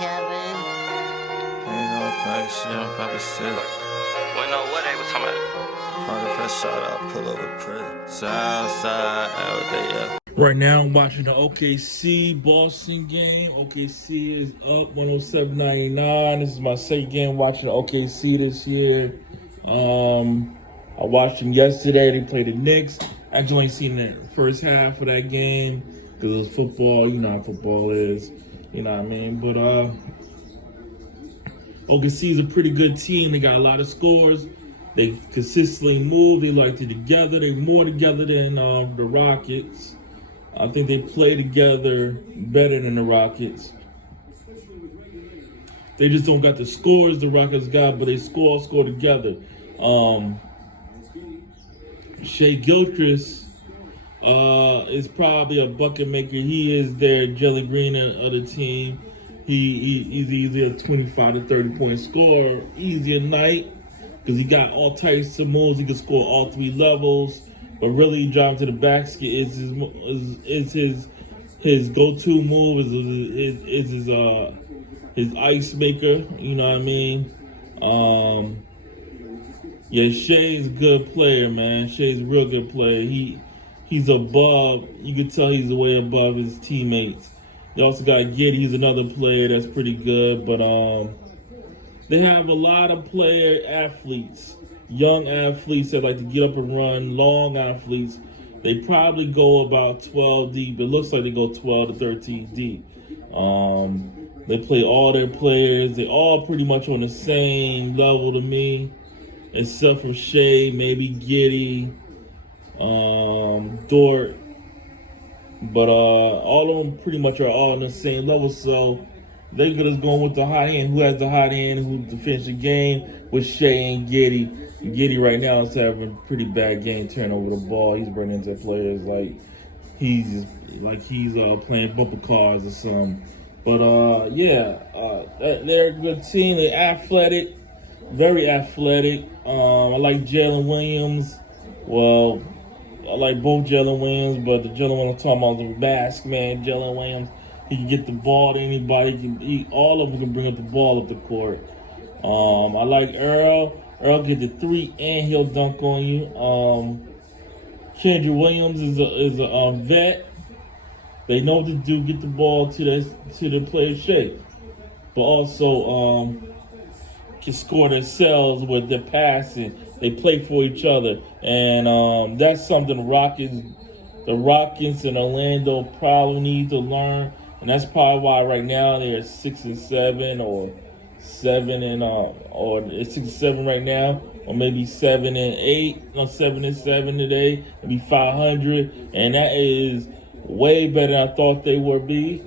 Ain't no nice shit, I'm probably sick. Well, no, what they was talking about? Probably press shot out, pull over prison. Southside, out there, yeah. Right now, I'm watching the OKC Boston game. OKC is up 107-99. This is my second game watching the OKC this year. I watched them yesterday. They played the Knicks. Actually, only seen the first half of that game because it was football. You know how football is. You know what I mean? But OKC is a pretty good team. They got a lot of scores. They consistently move. They like to together. They're more together than the Rockets. I think they play together better than the Rockets. They just don't got the scores the Rockets got, but they score together. Shai Gilchrist is probably a bucket maker. He is their jelly green of the team. He's easy a 25 to 30 point scorer, easy a night, because he got all types of moves. He can score all three levels. But really, driving to the basket is his go-to move. Is his ice maker. You know what I mean? Yeah, Shai's a good player, man. Shai's a real good player. He's above. You can tell he's way above his teammates. You also got Giddy. He's another player that's pretty good. But they have a lot of athletes. Young athletes that like to get up and run, long athletes. They probably go about 12 deep. It looks like they go 12 to 13 deep. They play all their players. They all pretty much on the same level to me, except for Shai, maybe Giddy, Dort. But all of them pretty much are all on the same level. So they're just going with the hot hand. Who has the hot hand? Who to finish the game with Shai and Giddy. Giddy right now is having a pretty bad game, turning over the ball. He's running into players like he's playing bumper cars or something. But they're a good team. They're athletic, very athletic. I like Jalen Williams. Well, I like both Jalen Williams, but the Jalen Williams I'm talking about is the mask man. Jalen Williams, he can get the ball to anybody. All of them can bring up the ball up the court. I like Earl. Earl get the three and he'll dunk on you. Kendrick Williams is a vet. They know what to do, get the ball to the player's shape, but also can score themselves with their passing. They play for each other, and that's something the Rockets and Orlando probably need to learn, and that's probably why right now they're 6-7 or 7 or it's 6-7 right now, or maybe 7-8, no 7-7 today, maybe 500, and that is way better than I thought they would be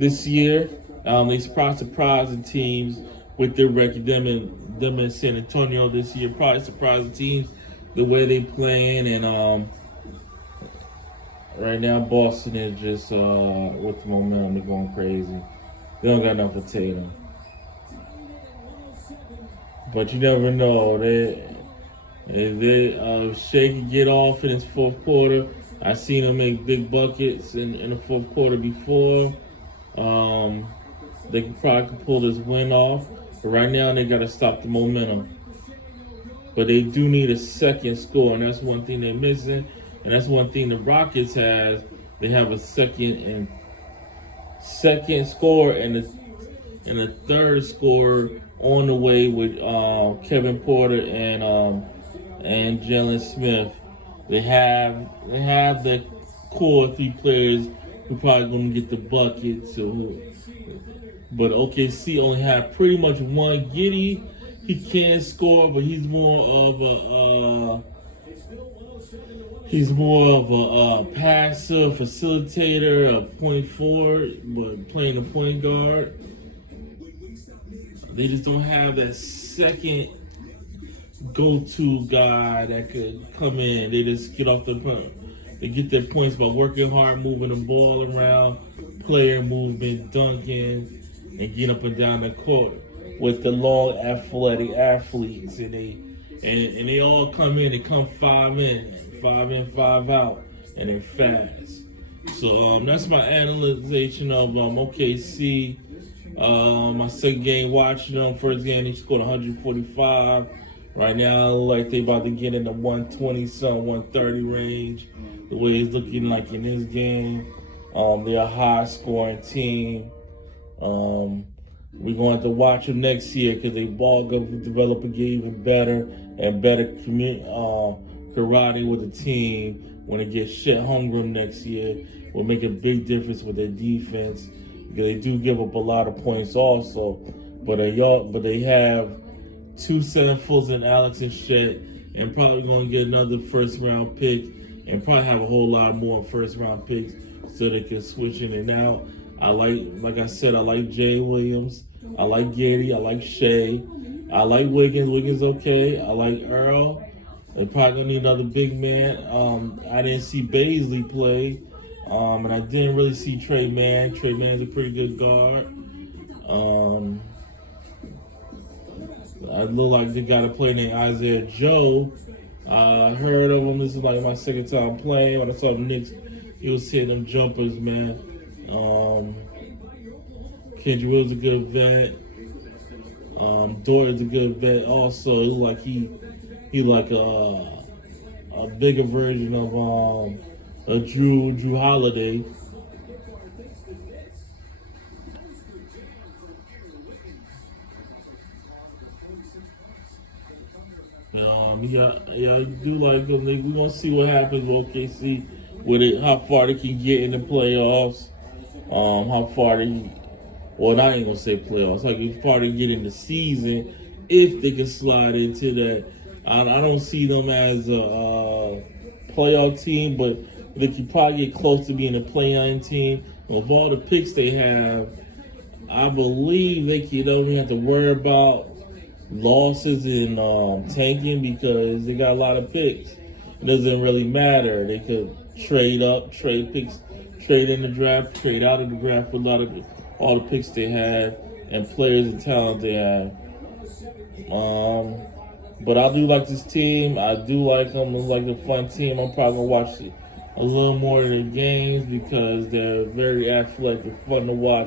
this year. They surprising teams with their record. Them in San Antonio this year probably surprising teams the way they playing, and right now Boston is just with the momentum, they're going crazy. They don't got enough for Tatum. But you never know. Shai can get off in his fourth quarter. I seen him make big buckets in the fourth quarter before. They could probably pull this win off. But right now they got to stop the momentum. But they do need a second score, and that's one thing they're missing. And that's one thing the Rockets has. They have a second score and a third scorer on the way with Kevin Porter and Jalen Smith. They have the core three players who probably gonna get the buckets. But OKC only have pretty much one. Giddy, he can score, but he's more of a passer, facilitator, a point forward, but playing a point guard. They just don't have that second go-to guy that could come in. They just get off the point. They get their points by working hard, moving the ball around, player movement, dunking, and get up and down the court with the long athletic athletes. And they all come in. They come 5 in, 5 out, and they're fast. So that's my analyzation of OKC. My second game watching them. First game they scored 145. Right now, like they about to get in the 120 some 130 range. The way it's looking like in this game, they're a high scoring team. We're going to have to watch them next year because they ball going to develop and get even better and better karate with the team. When it gets Chet Holmgren next year, will make a big difference with their defense because they do give up a lot of points also. But they have 2 7-footers in Alex and Chet, and probably going to get another first round pick, and probably have a whole lot more first round picks so they can switch in and out. Like I said, I like Jay Williams. I like Giddy. I like Shai. I like Wiggins. Wiggins okay. I like Earl. They're probably gonna need another big man. I didn't see Baisley play, and I didn't really see Trey Mann. Trey Mann's a pretty good guard. I look like they got a player named Isaiah Joe. Heard of him. This is like my second time playing. When I saw the Knicks, he was hitting them jumpers, man. Kendrick Will's a good vet. Dort's a good vet also. It looked like he like a bigger version of a Drew Holiday. I do like them. We're gonna see what happens with OKC with it, how far they can get in the playoffs. How far they, well, I ain't gonna say playoffs. Like how far they get in the season, if they can slide into that. I don't see them as a playoff team, but they can probably get close to being a play-in team. With all the picks they have, I believe they don't even have to worry about losses and tanking because they got a lot of picks. It doesn't really matter. They could trade up, trade picks, trade in the draft, trade out of the draft with all the picks they have and players and talent they have. But I do like this team. I do like them. It's like a fun team. I'm probably gonna watch a little more of their games because they're very athletic, fun to watch.